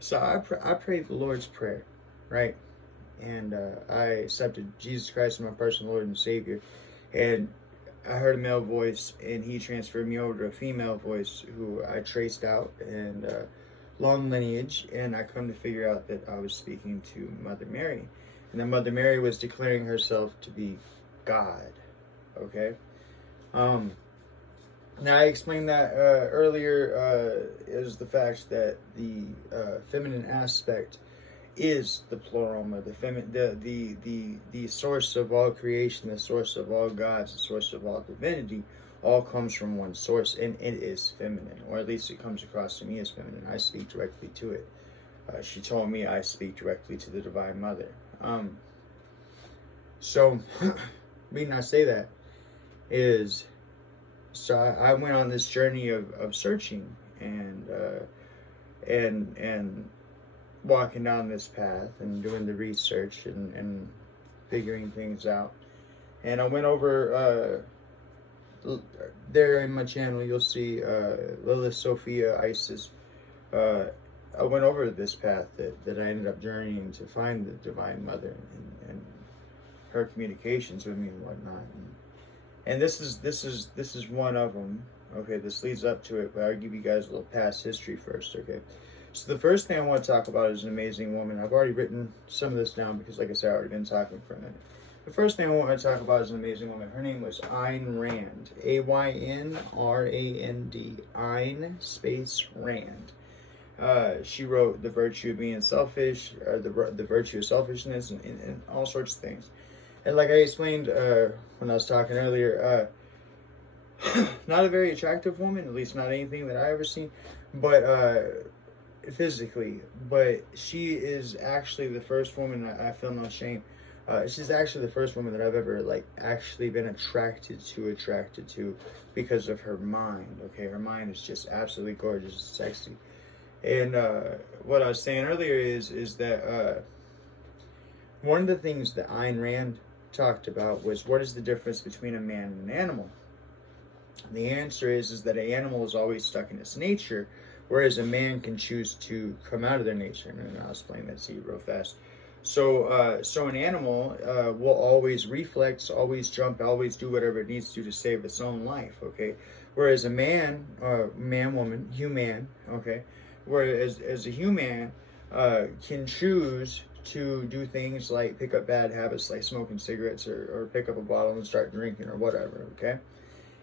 So I prayed the Lord's Prayer, right? And I accepted Jesus Christ as my personal Lord and Savior. And I heard a male voice, and he transferred me over to a female voice who I traced out and long lineage. And I come to figure out that I was speaking to Mother Mary, and that Mother Mary was declaring herself to be God. Okay. Um, Now, I explained that earlier is the fact that the feminine aspect is the pleroma, the source of all creation, the source of all gods, the source of all divinity, all comes from one source, and it is feminine, or at least it comes across to me as feminine. I speak directly to it. She told me I speak directly to the Divine Mother. So, reason I say that is, so I went on this journey of searching and walking down this path and doing the research and figuring things out. And I went over there in my channel. You'll see Lilith, Sophia, Isis. I went over this path that I ended up journeying to find the Divine Mother and her communications with me and whatnot. And this is one of them. Okay, this leads up to it, but I'll give you guys a little past history first. Okay, so the first thing I want to talk about is an amazing woman. I've already written some of this down because, like I said, I've already been talking for a minute. The first thing I want to talk about is an amazing woman. Her name was Ayn Rand. Ayn, Ayn space Rand. She wrote The Virtue of Being Selfish, the Virtue of Selfishness, and all sorts of things. And like I explained when I was talking earlier, not a very attractive woman, at least not anything that I ever seen, but physically. But she is actually the first woman, I feel no shame. She's actually the first woman that I've ever actually been attracted to because of her mind. Okay, her mind is just absolutely gorgeous and sexy. And what I was saying earlier is that one of the things that Ayn Rand talked about was, what is the difference between a man and an animal? And the answer is that an animal is always stuck in its nature, whereas a man can choose to come out of their nature. And I'll explain that to you real fast. So an animal will always reflex, always jump, always do whatever it needs to save its own life. Okay, whereas a man, woman, human. Okay, whereas as a human can choose to do things like pick up bad habits like smoking cigarettes or pick up a bottle and start drinking or whatever. Okay,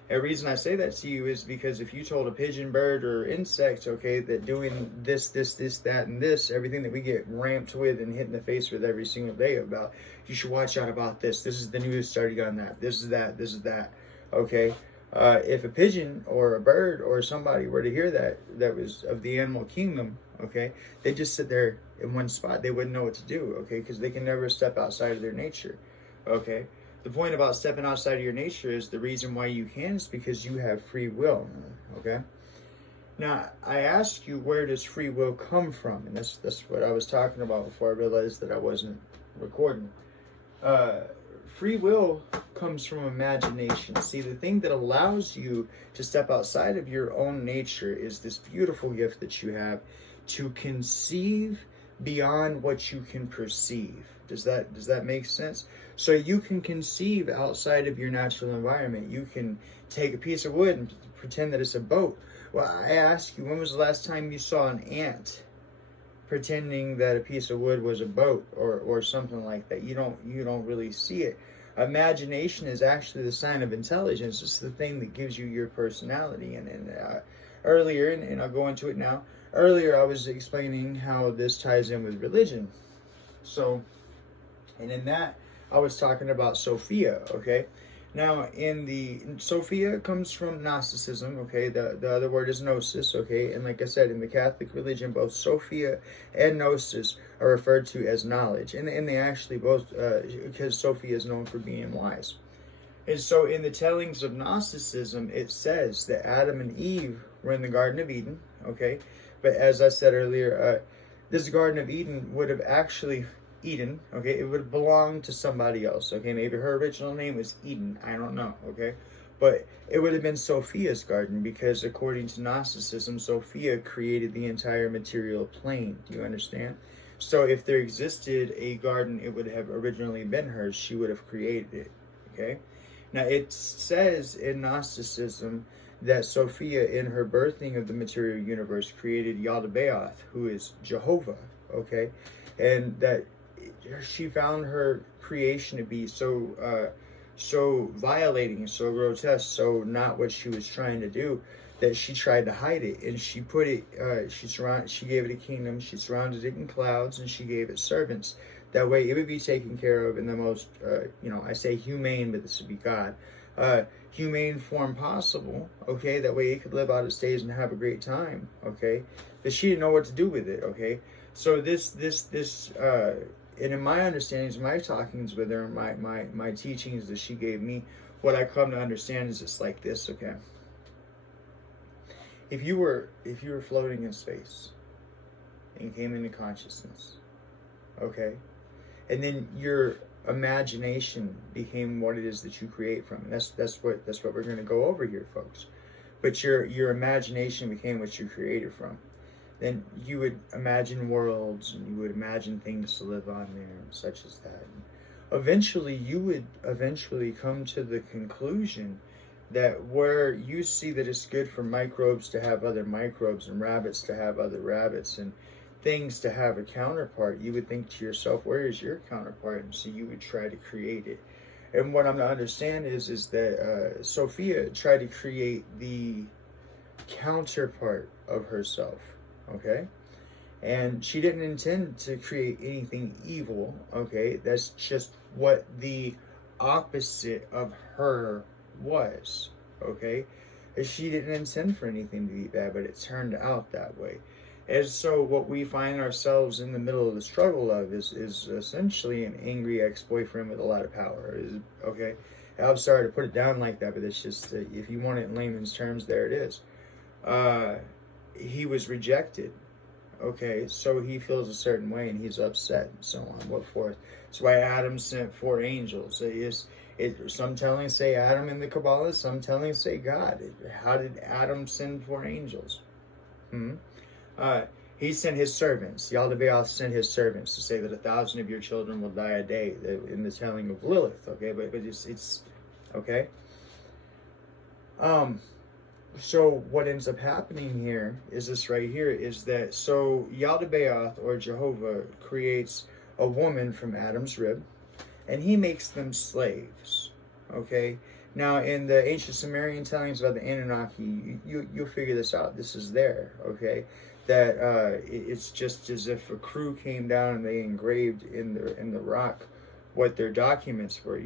the reason I say that to you is because if you told a pigeon, bird, or insect, okay, that doing this, that, and this, everything that we get ramped with and hit in the face with every single day about, you should watch out about this. This is the news starting on that. This is that. Okay. If a pigeon or a bird or somebody were to hear that was of the animal kingdom, okay, they just sit there in one spot. They wouldn't know what to do, okay, because they can never step outside of their nature, okay. The point about stepping outside of your nature is the reason why you can is because you have free will, okay. Now, I asked you, where does free will come from? And that's what I was talking about before I realized that I wasn't recording. Free will comes from imagination. See, the thing that allows you to step outside of your own nature is this beautiful gift that you have to conceive beyond what you can perceive. Does that make sense? So you can conceive outside of your natural environment. You can take a piece of wood and pretend that it's a boat. Well, I ask you, when was the last time you saw an ant pretending that a piece of wood was a boat or something like that? You don't really see it. Imagination is actually the sign of intelligence. It's the thing that gives you your personality. And earlier, and I'll go into it now. Earlier, I was explaining how this ties in with religion. So, and in that, I was talking about Sophia. Okay. Now, Sophia comes from Gnosticism, okay? The other word is Gnosis, okay? And like I said, in the Catholic religion, both Sophia and Gnosis are referred to as knowledge. And they actually both, because Sophia is known for being wise. And so in the tellings of Gnosticism, it says that Adam and Eve were in the Garden of Eden, okay? But as I said earlier, this Garden of Eden would have actually... Eden, okay, it would belong to somebody else, okay, maybe her original name was Eden, I don't know, okay, But it would have been Sophia's garden, because according to Gnosticism, Sophia created the entire material plane. Do you understand? So if there existed a garden, it would have originally been hers. She would have created it. Okay? Now it says in Gnosticism that Sophia, in her birthing of the material universe, created Yaldabaoth, who is Jehovah. Okay? And that she found her creation to be so violating, so grotesque, so not what she was trying to do, that she tried to hide it. And she put it, she gave it a kingdom, she surrounded it in clouds, and she gave it servants. That way it would be taken care of in the most, I say humane, but this would be God, humane form possible, okay? That way it could live out its days and have a great time, okay? But she didn't know what to do with it, okay? So and in my understandings, my talkings with her, my teachings that she gave me, what I come to understand is it's like this, okay? If you were floating in space and you came into consciousness, okay, and then your imagination became what it is that you create from, and that's what we're going to go over here, folks. But your imagination became what you created from. Then you would imagine worlds, and you would imagine things to live on there, and such as that. And eventually, you would come to the conclusion that where you see that it's good for microbes to have other microbes, and rabbits to have other rabbits, and things to have a counterpart, you would think to yourself, where is your counterpart? And so you would try to create it. And what I'm to understand is that Sophia tried to create the counterpart of herself. Okay, and she didn't intend to create anything evil. Okay, that's just what the opposite of her was. Okay, she didn't intend for anything to be bad, but it turned out that way. And so what we find ourselves in the middle of the struggle of is essentially an angry ex-boyfriend with a lot of power. Okay, I'm sorry to put it down like that, but it's just if you want it in layman's terms, there it is. He was rejected, okay, so he feels a certain way and he's upset and so on, what forth. That's why Adam sent 4 angels. Some tellings say Adam in the Kabbalah, some tellings say God. How did Adam send 4 angels? He sent his servants. Yaldabaoth sent his servants to say that 1,000 of your children will die a day, in the telling of Lilith, okay, but it's okay. So what ends up happening here is this right here, is that so Yaldabaoth, or Jehovah, creates a woman from Adam's rib, and he makes them slaves, okay? Now, in the ancient Sumerian tellings about the Anunnaki, you'll figure this out. This is there, okay? That it's just as if a crew came down and they engraved in the rock what their documents were,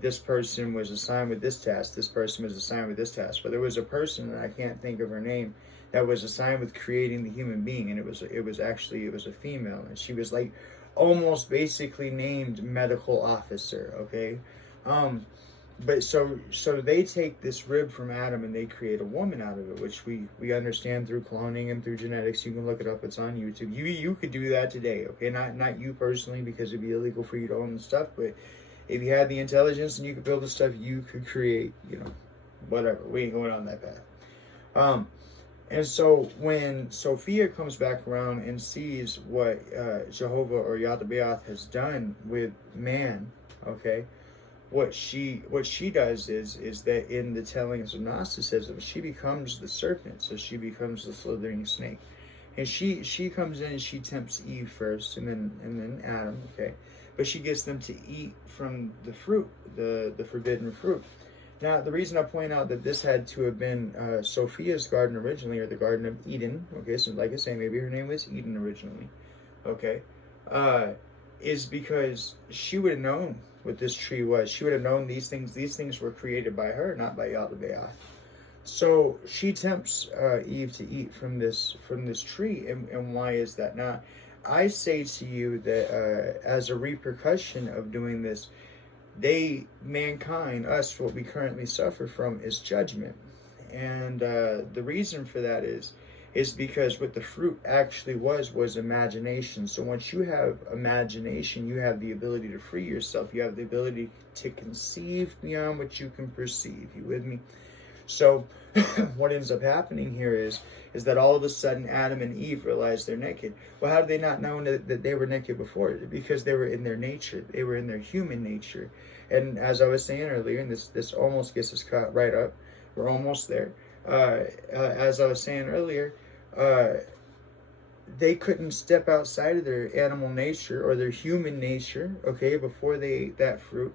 this person was assigned with this task, this person was assigned with this task. But there was a person, and I can't think of her name, that was assigned with creating the human being, and it was a female, and she was like almost basically named medical officer, okay? But so they take this rib from Adam and they create a woman out of it, which we understand through cloning and through genetics. You can look it up, it's on YouTube. You could do that today, okay? Not you personally, because it'd be illegal for you to own the stuff, but if you had the intelligence and you could build the stuff, you could create, whatever. We ain't going on that path. And so when Sophia comes back around and sees what Jehovah or Yaldabaoth has done with man, okay, what she does is that in the tellings of Gnosticism, she becomes the serpent, so she becomes the slithering snake, and she comes in and she tempts Eve first, and then Adam, okay. But she gets them to eat from the fruit, the forbidden fruit. Now, the reason I point out that this had to have been Sophia's garden originally, or the Garden of Eden, okay, so like I say, maybe her name was Eden originally, okay, is because she would have known what this tree was. She would have known these things were created by her, not by Yaldabaoth. So she tempts Eve to eat from this tree, and why is that? Now, I say to you that as a repercussion of doing this, mankind, us, what we currently suffer from is judgment. And the reason for that is is because what the fruit actually was imagination. So once you have imagination, you have the ability to free yourself. You have the ability to conceive beyond what you can perceive. You with me? So what ends up happening here is that all of a sudden Adam and Eve realize they're naked. Well, how did they not know that they were naked before? Because they were in their nature. They were in their human nature. And as I was saying earlier, and this almost gets us caught right up. We're almost there. As I was saying earlier, they couldn't step outside of their animal nature or their human nature, okay, before they ate that fruit.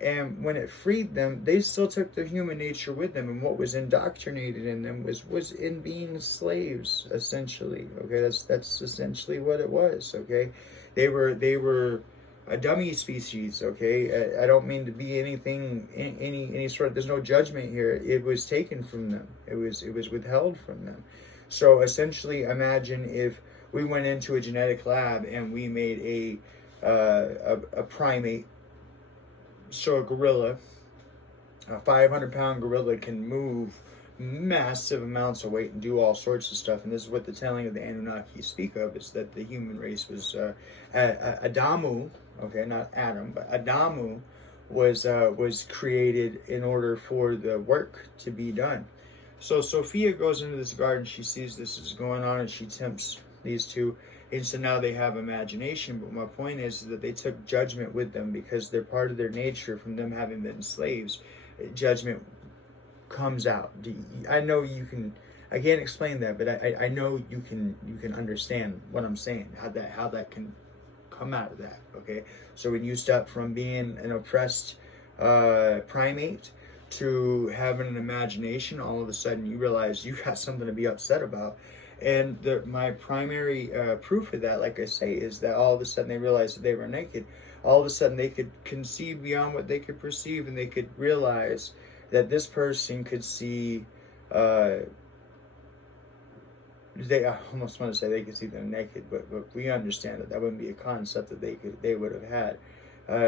And when it freed them, they still took their human nature with them, and what was indoctrinated in them was in being slaves, essentially. Okay, that's essentially what it was. Okay, they were a dummy species. Okay, I don't mean to be anything, any sort of. There's no judgment here. It was taken from them. It was withheld from them. So essentially, imagine if we went into a genetic lab and we made a primate. So a gorilla, a 500-pound gorilla, can move massive amounts of weight and do all sorts of stuff. And this is what the telling of the Anunnaki speak of, is that the human race was Adamu, okay, not Adam, but Adamu was created in order for the work to be done. So Sophia goes into this garden, she sees this is going on, and she tempts these two. And so now they have imagination, but my point is that they took judgment with them because they're part of their nature from them having been slaves. Judgment comes out. I know you can, I can't explain that, but I know you can understand what I'm saying, how that can come out of that, okay? So when you step from being an oppressed primate to having an imagination, all of a sudden you realize you got something to be upset about. And my primary proof of that, like I say, is that all of a sudden they realized that they were naked. All of a sudden they could conceive beyond what they could perceive, and they could realize that this person could see. I almost want to say they could see them naked, but we understand that wouldn't be a concept that they would have had.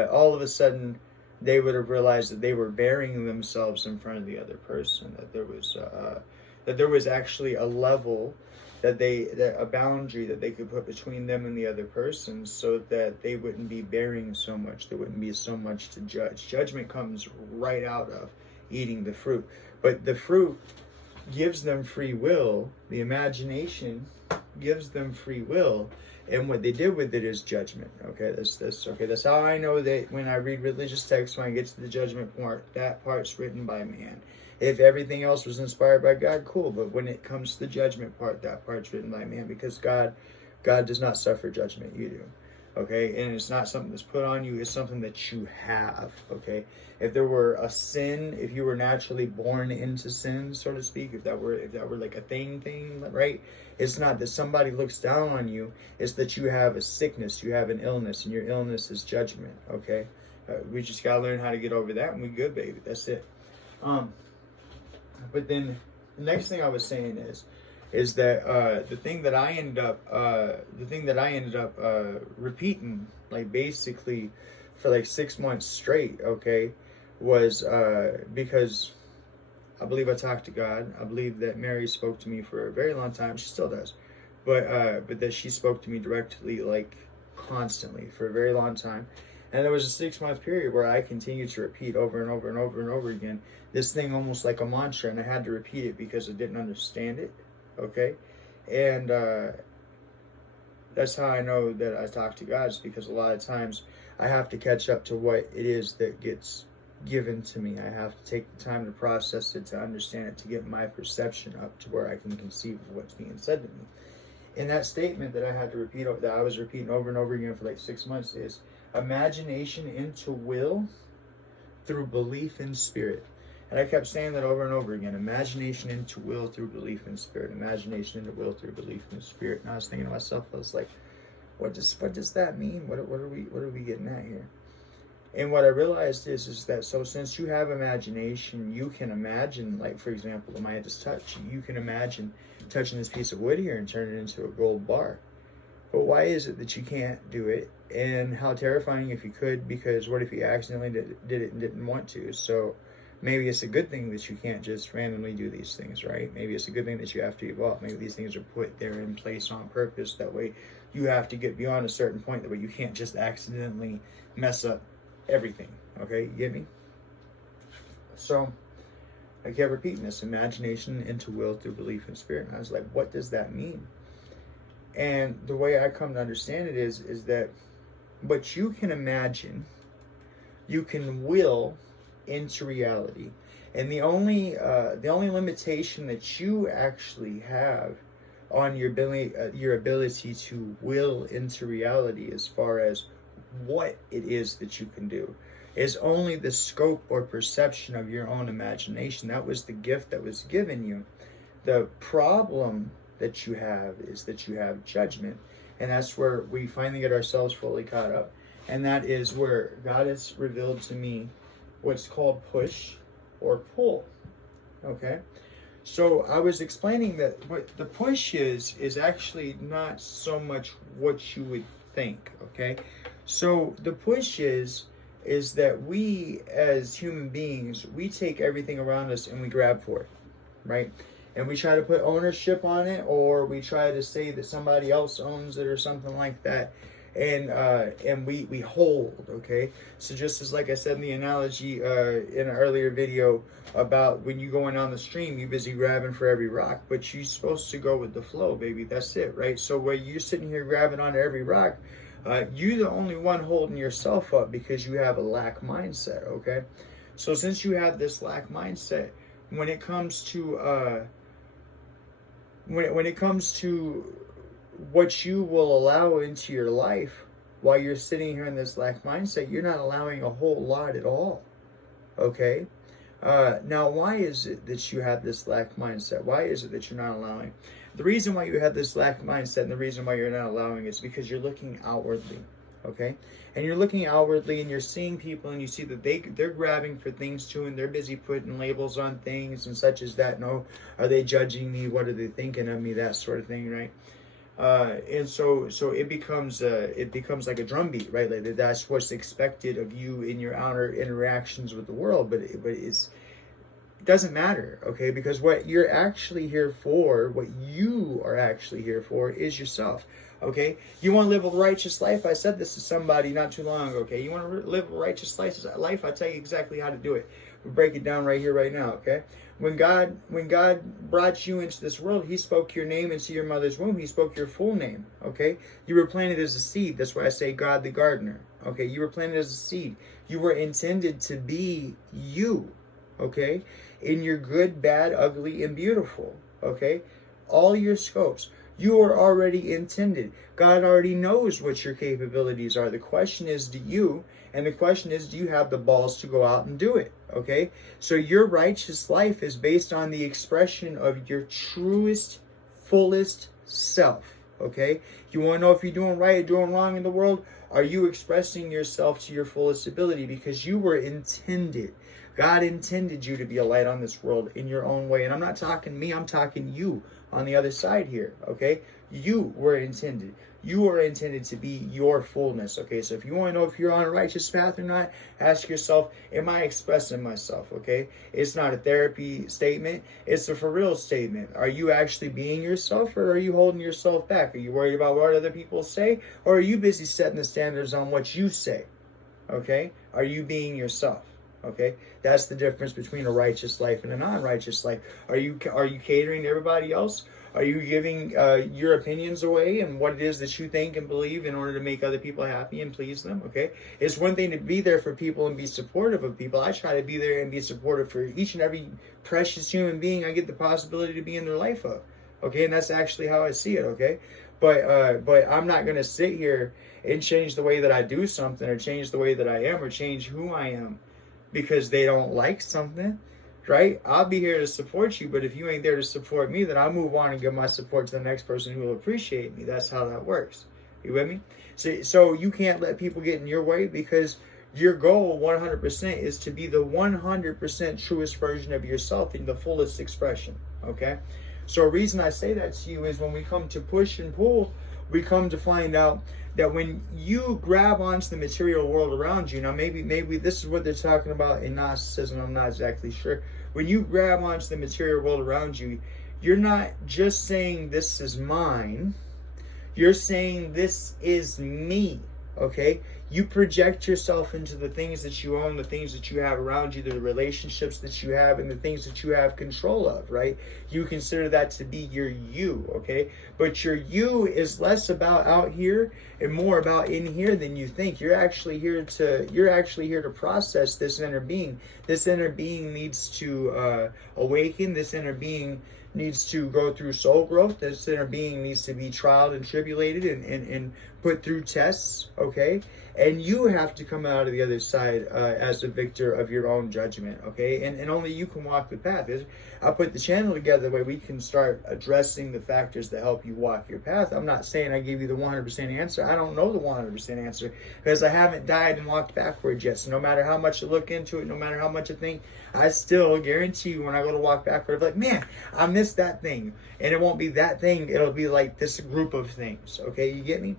All of a sudden, they would have realized that they were burying themselves in front of the other person. That there was actually a level. That a boundary that they could put between them and the other person, so that they wouldn't be bearing so much. There wouldn't be so much to judge. Judgment comes right out of eating the fruit. But the fruit gives them free will. The imagination gives them free will. And what they did with it is judgment. Okay, that's how I know that when I read religious texts, when I get to the judgment part, that part's written by man. If everything else was inspired by God, cool. But when it comes to the judgment part, that part's written by man, because God does not suffer judgment. You do. Okay, and it's not something that's put on you. It's something that you have. Okay, if there were a sin, if you were naturally born into sin, so to speak, if that were like a thing, right? It's not that somebody looks down on you. It's that you have a sickness, you have an illness, and your illness is judgment. Okay, we just gotta learn how to get over that, and we good, baby. That's it. But then the next thing I was saying is that the thing that I ended up repeating, like basically for like 6 months straight, okay, was because I believe I talked to God. I believe that Mary spoke to me for a very long time. She still does, but that she spoke to me directly, like constantly, for a very long time. And there was a 6-month period where I continued to repeat over and over and over and over again this thing, almost like a mantra, and I had to repeat it because I didn't understand it. Okay, and that's how I know that I talk to God, is because a lot of times I have to catch up to what it is that gets given to me. I have to take the time to process it, to understand it, to get my perception up to where I can conceive of what's being said to me. And that statement that I had to repeat, that I was repeating over and over again for like 6 months, is imagination into will through belief in spirit. And I kept saying that over and over again. Imagination into will through belief in spirit. Imagination into will through belief in spirit. And I was thinking to myself, I was like, what does that mean? What are we getting at here? And what I realized is that, so since you have imagination, you can imagine, like for example, the Midas touch. You can imagine touching this piece of wood here and turn it into a gold bar. But why is it that you can't do it? And how terrifying if you could, because what if you accidentally did it and didn't want to? So Maybe it's a good thing that you can't just randomly do these things, right? Maybe it's a good thing that you have to evolve. Maybe these things are put there in place on purpose. That way you have to get beyond a certain point. That way you can't just accidentally mess up everything. Okay, you get me? So I kept repeating this: imagination into will through belief and spirit. And I was like, what does that mean? And the way I come to understand it is that what you can imagine, you can will into reality. And the only limitation that you actually have on your ability to will into reality, as far as what it is that you can do, is only the scope or perception of your own imagination. That was the gift that was given you. The problem that you have is that you have judgment, and that's where we finally get ourselves fully caught up. And that is where God has revealed to me what's called push or pull. Okay, so I was explaining that what the push is actually not so much what you would think. Okay, so the push is that we as human beings, we take everything around us and we grab for it, right? And we try to put ownership on it, or we try to say that somebody else owns it or something like that. And we hold, okay? So just as like I said in the analogy in an earlier video about when you're going on the stream, you're busy grabbing for every rock, but you're supposed to go with the flow, baby. That's it, right? So where you're sitting here grabbing onto every rock, you're the only one holding yourself up because you have a lack mindset, okay? So since you have this lack mindset, when it comes to when it comes to what you will allow into your life while you're sitting here in this lack mindset, you're not allowing a whole lot at all. Okay? Now, why is it that you have this lack mindset? Why is it that you're not allowing? The reason why you have this lack mindset and the reason why you're not allowing is because you're looking outwardly. Okay? And you're looking outwardly and you're seeing people and you see that they're grabbing for things too, and they're busy putting labels on things and such as that. No, are they judging me? What are they thinking of me? That sort of thing, right? And so it becomes like a drumbeat, right? Like that's what's expected of you in your outer interactions with the world, but it doesn't matter, okay? Because what you're actually here for, what you are actually here for, is yourself, okay? You want to live a righteous life? I said this to somebody not too long ago, okay? You want to live a righteous life? I tell you exactly how to do it. We'll break it down right here, right now, okay? When God brought you into this world, He spoke your name into your mother's womb. He spoke your full name, okay? You were planted as a seed. That's why I say God the gardener, okay? You were planted as a seed. You were intended to be you, okay? In your good, bad, ugly, and beautiful, okay? All your scopes. You are already intended. God already knows what your capabilities are. The question is, do you? And the question is, do you have the balls to go out and do it? Okay? So your righteous life is based on the expression of your truest, fullest self. Okay? You want to know if you're doing right or doing wrong in the world? Are you expressing yourself to your fullest ability? Because you were intended. God intended you to be a light on this world in your own way. And I'm not talking me, I'm talking you on the other side here, okay? You were intended. You are intended to be your fullness, okay? So if you want to know if you're on a righteous path or not, ask yourself, am I expressing myself, okay? It's not a therapy statement. It's a for real statement. Are you actually being yourself, or are you holding yourself back? Are you worried about what other people say, or are you busy setting the standards on what you say, okay? Are you being yourself? Okay, that's the difference between a righteous life and a non-righteous life. Are you catering to everybody else? Are you giving your opinions away and what it is that you think and believe in order to make other people happy and please them? Okay, it's one thing to be there for people and be supportive of people. I try to be there and be supportive for each and every precious human being I get the possibility to be in their life of. Okay, and that's actually how I see it. Okay, but I'm not going to sit here and change the way that I do something, or change the way that I am, or change who I am, because they don't like something, right? I'll be here to support you, but if you ain't there to support me, then I'll move on and give my support to the next person who will appreciate me. That's how that works. You with me? So you can't let people get in your way, because your goal 100% is to be the 100% truest version of yourself in the fullest expression, okay? So a reason I say that to you is when we come to push and pull, we come to find out that when you grab onto the material world around you, now maybe this is what they're talking about in Gnosticism, I'm not exactly sure. When you grab onto the material world around you, you're not just saying this is mine, you're saying this is me, okay? You project yourself into the things that you own, the things that you have around you, the relationships that you have, and the things that you have control of, right? You consider that to be your you, okay? But your you is less about out here and more about in here than you think. You're actually here to process this inner being. This inner being needs to awaken. This inner being needs to go through soul growth. This inner being needs to be trialed and tribulated and put through tests, okay? And you have to come out of the other side as a victor of your own judgment, okay? And only you can walk the path. I'll put the channel together where we can start addressing the factors that help you walk your path. I'm not saying I give you the 100% answer. I don't know the 100% answer because I haven't died and walked backwards yet. So no matter how much I look into it, no matter how much I think, I still guarantee you when I go to walk backward, I'm like, man, I missed that thing. And it won't be that thing. It'll be like this group of things, okay? You get me?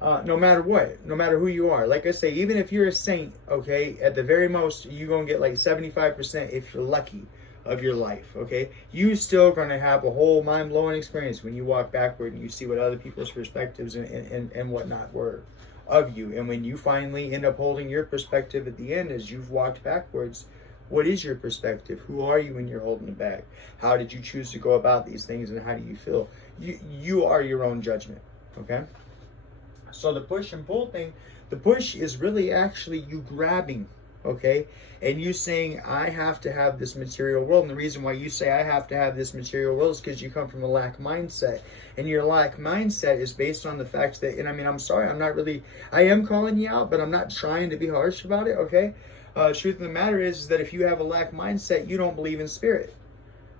No matter what, no matter who you are. Like I say, even if you're a saint, okay, at the very most, you're going to get like 75% if you're lucky of your life, okay? You still going to have a whole mind-blowing experience when you walk backward and you see what other people's perspectives and whatnot were of you. And when you finally end up holding your perspective at the end as you've walked backwards, what is your perspective? Who are you when you're holding it back? How did you choose to go about these things and how do you feel? You are your own judgment, okay? So the push and pull thing, the push is really actually you grabbing, okay? And you saying, I have to have this material world. And the reason why you say I have to have this material world is because you come from a lack mindset. And your lack mindset is based on the fact that, and I mean, I'm sorry, I am calling you out, but I'm not trying to be harsh about it, okay? Truth of the matter is that if you have a lack mindset, you don't believe in spirit.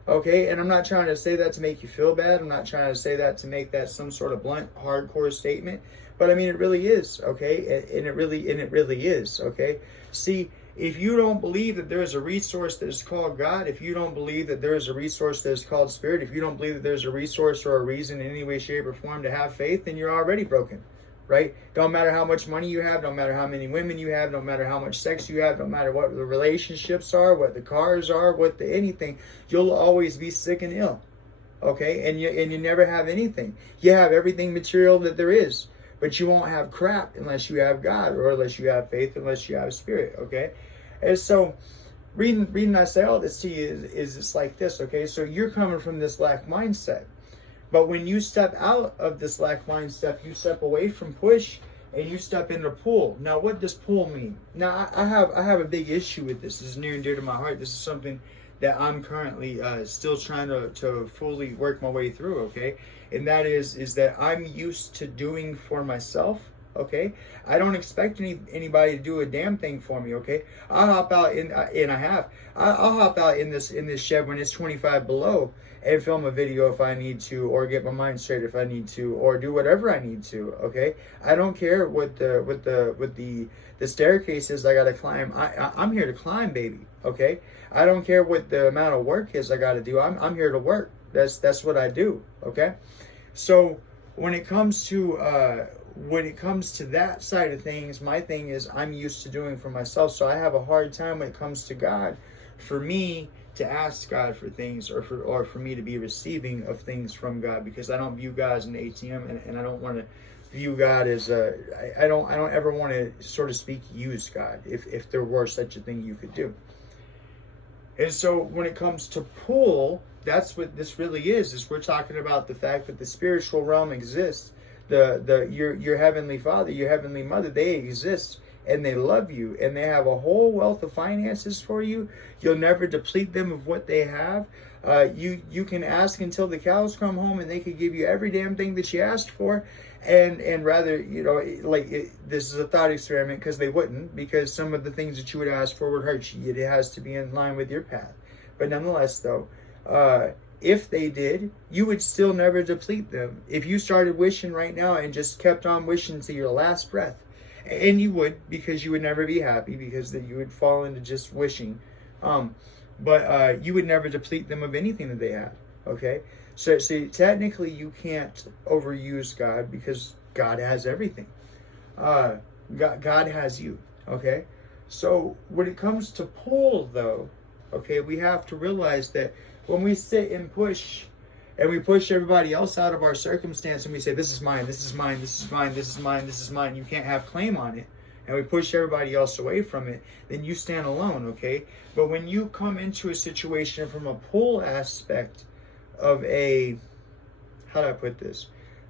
Okay, and I'm not trying to say that to make you feel bad. I'm not trying to say that to make that some sort of blunt, hardcore statement. But I mean, it really is, okay? And it really is, okay? See, if you don't believe that there is a resource that is called God, if you don't believe that there is a resource that is called spirit, if you don't believe that there's a resource or a reason in any way, shape, or form to have faith, then you're already broken, right? Don't matter how much money you have, don't matter how many women you have, don't matter how much sex you have, no matter what the relationships are, what the cars are, anything, you'll always be sick and ill, okay? And you never have anything. You have everything material that there is. But you won't have crap unless you have God or unless you have faith, unless you have spirit, okay? And so reading I say all this to you is just like this, okay? So you're coming from this lack mindset. But when you step out of this lack mindset, you step away from push and you step into pull. Now, what does pull mean? Now, I have a big issue with this. This is near and dear to my heart. This is something that I'm currently still trying to fully work my way through, okay? And that is that I'm used to doing for myself, okay? I don't expect anybody to do a damn thing for me, okay? I'll hop out I'll hop out in this shed when it's 25 below and film a video if I need to, or get my mind straight if I need to, or do whatever I need to, okay? I don't care what the staircase is I gotta climb. I'm here to climb, baby, okay? I don't care what the amount of work is I gotta do. I'm here to work. That's what I do, okay? So when it comes to that side of things, my thing is I'm used to doing for myself. So I have a hard time when it comes to God, for me to ask God for things, or for me to be receiving of things from God, because I don't view God as an ATM, and I don't want to view God as I don't ever want to, sort of speak, use God if there were such a thing you could do. And so when it comes to pull, that's what this really is we're talking about the fact that the spiritual realm exists. Your heavenly Father, your heavenly Mother, they exist and they love you and they have a whole wealth of finances for you. You'll never deplete them of what they have. You can ask until the cows come home and they could give you every damn thing that you asked for. And rather, this is a thought experiment, because they wouldn't, because some of the things that you would ask for would hurt you. It has to be in line with your path. But nonetheless, though, if they did, you would still never deplete them. If you started wishing right now and just kept on wishing to your last breath, and you would, because you would never be happy, because then you would fall into just wishing. But you would never deplete them of anything that they have. Okay, So see, technically you can't overuse God because God has everything. God has you, okay? So when it comes to pull, though, okay, we have to realize that when we sit and we push everybody else out of our circumstance, and we say, this is mine, this is mine, this is mine, this is mine, this is mine, you can't have claim on it, and we push everybody else away from it, then you stand alone, okay? But when you come into a situation from a pull aspect of a, how do I put this?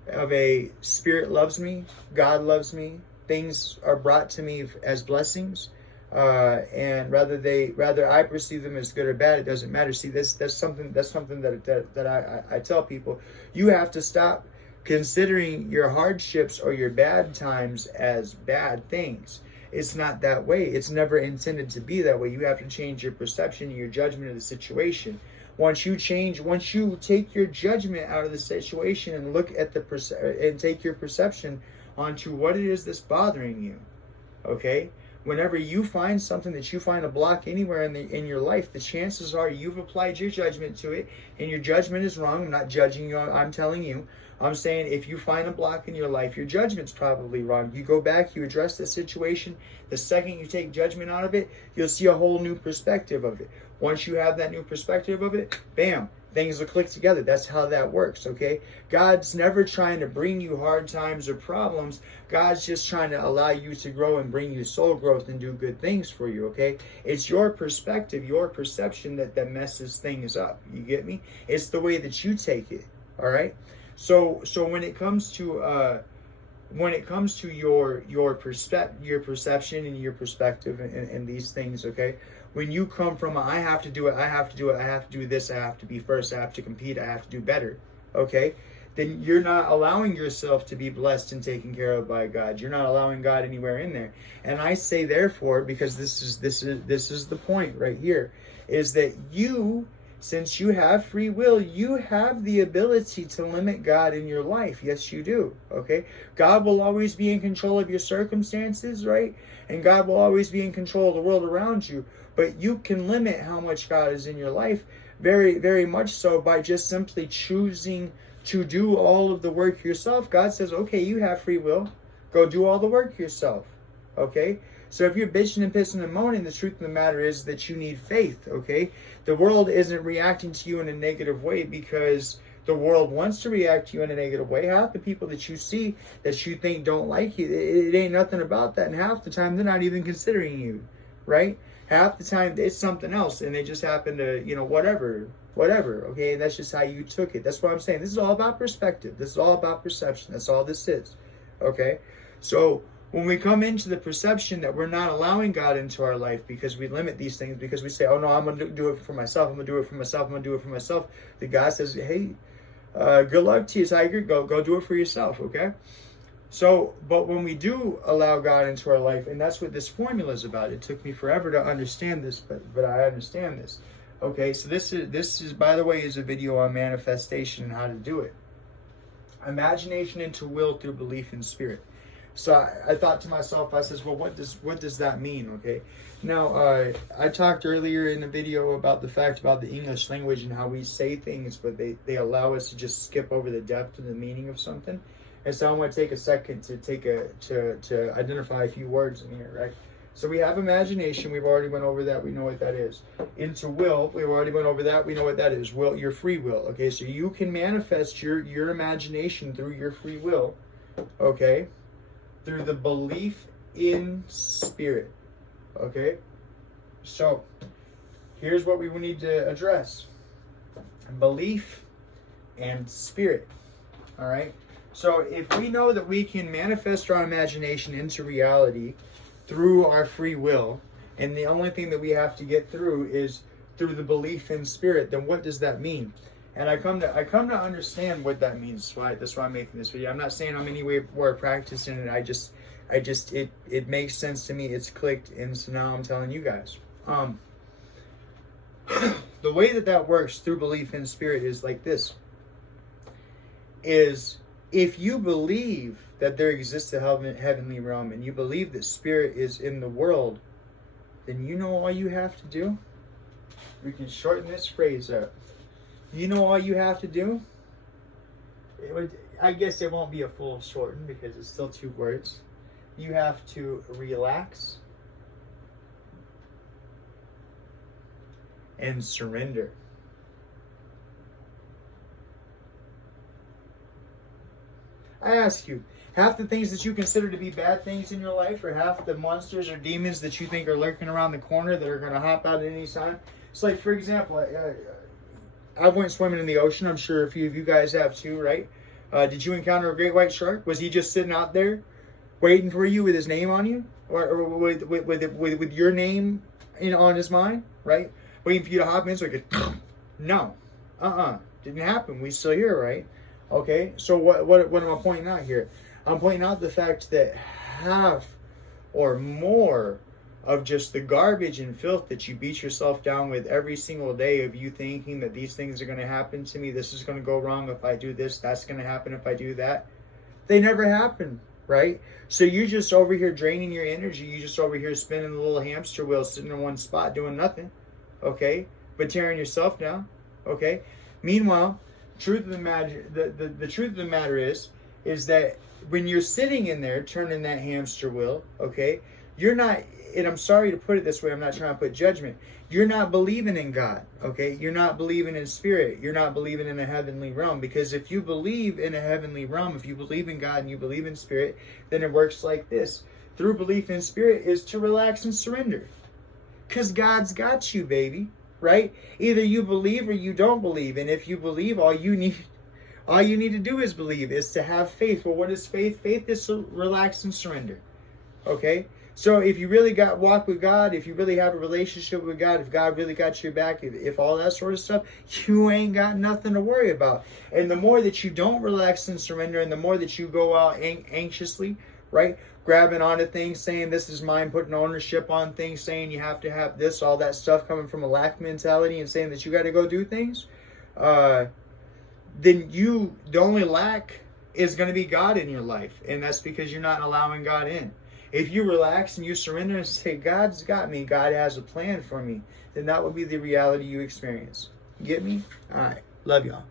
Of a spirit loves me, God loves me, things are brought to me as blessings, and rather I perceive them as good or bad, it doesn't matter. See, that's something that I tell people. You have to stop considering your hardships or your bad times as bad things. It's not that way. It's never intended to be that way. You have to change your perception and your judgment of the situation. Once you take your judgment out of the situation and look at and take your perception onto what it is that's bothering you, okay? Whenever you find something that you find a block anywhere in your life, the chances are you've applied your judgment to it, and your judgment is wrong. I'm not judging you. I'm telling you. I'm saying if you find a block in your life, your judgment's probably wrong. You go back, you address the situation. The second you take judgment out of it, you'll see a whole new perspective of it. Once you have that new perspective of it, bam, things will click together. That's how that works, okay? God's never trying to bring you hard times or problems. God's just trying to allow you to grow and bring you soul growth and do good things for you, okay? It's your perspective, your perception that messes things up. You get me? It's the way that you take it, all right? So when it comes to your perception and your perspective and these things, okay? When you come from I have to do it, I have to do it, I have to do this, I have to be first, I have to compete, I have to do better, okay? Then you're not allowing yourself to be blessed and taken care of by God. You're not allowing God anywhere in there. And I say therefore, because this is the point right here, is that since you have free will, you have the ability to limit God in your life. Yes, you do. Okay? God will always be in control of your circumstances, right? And God will always be in control of the world around you. But you can limit how much God is in your life very, very much so by just simply choosing to do all of the work yourself. God says, okay, you have free will. Go do all the work yourself. Okay? So if you're bitching and pissing and moaning, the truth of the matter is that you need faith, okay? The world isn't reacting to you in a negative way because the world wants to react to you in a negative way. Half the people that you see that you think don't like you, it ain't nothing about that. And half the time, they're not even considering you, right? Half the time, it's something else, and they just happen to, whatever, okay? And that's just how you took it. That's what I'm saying. This is all about perspective. This is all about perception. That's all this is, okay? So when we come into the perception that we're not allowing God into our life because we limit these things, because we say, oh no, I'm going to do it for myself, I'm going to do it for myself, I'm going to do it for myself, the God says, hey, good luck to you, Tiger, go do it for yourself, okay? So, but when we do allow God into our life, and that's what this formula is about. It took me forever to understand this, but I understand this. Okay, so this is, by the way, is a video on manifestation and how to do it. Imagination into will through belief in spirit. So I thought to myself, I says, well, what does that mean? Okay. Now, I talked earlier in the video about the fact about the English language and how we say things, but they allow us to just skip over the depth of the meaning of something. And so I want to take a second to identify a few words in here, right? So we have imagination. We've already went over that. We know what that is. Into will, we've already went over that. We know what that is. Will, your free will. Okay, so you can manifest your imagination through your free will. Okay, through the belief in spirit. Okay, so here's what we need to address: belief and spirit. All right. So if we know that we can manifest our imagination into reality through our free will, and the only thing that we have to get through is through the belief in spirit, then what does that mean? And I come to understand what that means. That's why I'm making this video. I'm not saying I'm anywhere practicing it. It makes sense to me. It's clicked, and so now I'm telling you guys. The way that works through belief in spirit is like this. Is if you believe that there exists a heavenly realm, and you believe that spirit is in the world, then you know all you have to do? We can shorten this phrase up. You know all you have to do? I guess it won't be a full shorten because it's still 2 words. You have to relax and surrender. I ask you, half the things that you consider to be bad things in your life, or half the monsters or demons that you think are lurking around the corner that are going to hop out at any time. It's like, for example, I went swimming in the ocean. I'm sure a few of you guys have too, right? Did you encounter a great white shark? Was he just sitting out there waiting for you with his name on you, or with your name on his mind, right? Waiting for you to hop in so he could. No, didn't happen. We still here, right? Okay, so what am I pointing out here? I'm pointing out the fact that half or more of just the garbage and filth that you beat yourself down with every single day, of you thinking that these things are going to happen to me, this is going to go wrong if I do this, that's going to happen if I do that, they never happen, right? So you're just over here draining your energy. You just over here spinning the little hamster wheel, sitting in one spot doing nothing, okay, but tearing yourself down, okay? Meanwhile, truth of the matter, the truth of the matter is that when you're sitting in there turning that hamster wheel, okay, you're not, and I'm sorry to put it this way, I'm not trying to put judgment, you're not believing in God, okay? You're not believing in spirit. You're not believing in a heavenly realm. Because if you believe in a heavenly realm, if you believe in God and you believe in spirit, then it works like this. Through belief in spirit is to relax and surrender. Because God's got you, baby, right? Either you believe or you don't believe. And if you believe, all you need to do is believe, is to have faith. Well, what is faith? Faith is to relax and surrender, okay? So if you really walk with God, if you really have a relationship with God, if God really got your back, if all that sort of stuff, you ain't got nothing to worry about. And the more that you don't relax and surrender, and the more that you go out anxiously, right, grabbing onto things, saying this is mine, putting ownership on things, saying you have to have this, all that stuff, coming from a lack mentality and saying that you got to go do things, then the only lack is going to be God in your life. And that's because you're not allowing God in. If you relax and you surrender and say, God's got me, God has a plan for me, then that will be the reality you experience. You get me? All right. Love y'all.